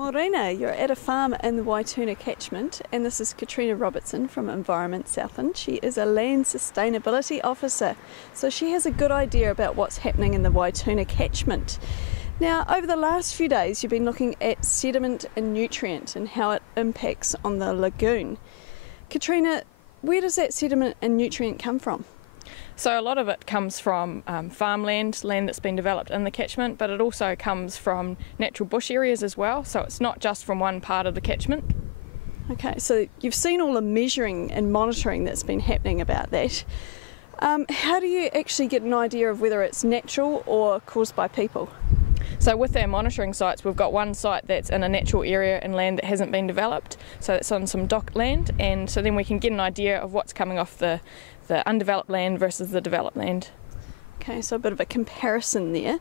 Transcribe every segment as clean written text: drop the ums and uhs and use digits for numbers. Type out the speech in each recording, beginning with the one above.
Morena, you're at a farm in the Waituna catchment, and this is Katrina Robertson from Environment Southland. She is a land sustainability officer, so she has a good idea about what's happening in the Waituna catchment. Now, over the last few days, you've been looking at sediment and nutrient and how it impacts on the lagoon. Katrina, where does that sediment and nutrient come from? So a lot of it comes from farmland, land that's been developed in the catchment, but it also comes from natural bush areas as well, so it's not just from one part of the catchment. Okay, so you've seen all the measuring and monitoring that's been happening about that. How do you actually get an idea of whether it's natural or caused by people? So with our monitoring sites, we've got one site that's in a natural area and land that hasn't been developed, so it's on some dock land, and so then we can get an idea of what's coming off the undeveloped land versus the developed land. Okay, so a bit of a comparison there.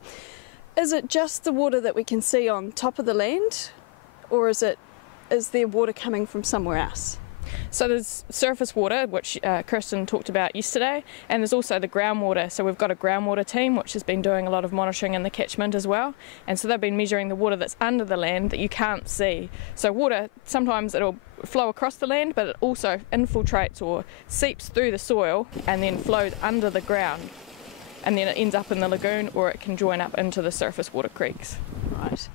Is it just the water that we can see on top of the land, or is there water coming from somewhere else? So there's surface water, which Kirsten talked about yesterday, and there's also the groundwater. So we've got a groundwater team which has been doing a lot of monitoring in the catchment as well, and so they've been measuring the water that's under the land that you can't see. So water, sometimes it'll flow across the land, but it also infiltrates or seeps through the soil and then flows under the ground, and then it ends up in the lagoon, or it can join up into the surface water creeks. Right.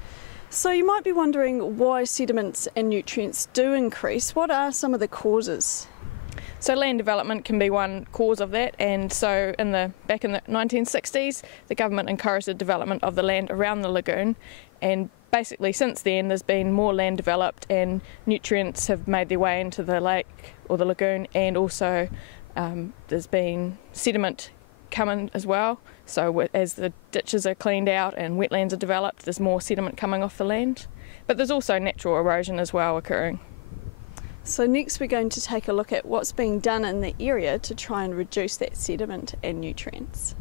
So you might be wondering why sediments and nutrients do increase. What are some of the causes? So land development can be one cause of that, and so back in the 1960s the government encouraged the development of the land around the lagoon, and basically since then there's been more land developed and nutrients have made their way into the lake or the lagoon, and also there's been sediment coming as well. So as the ditches are cleaned out and wetlands are developed, there's more sediment coming off the land. But there's also natural erosion as well occurring. So next we're going to take a look at what's being done in the area to try and reduce that sediment and nutrients.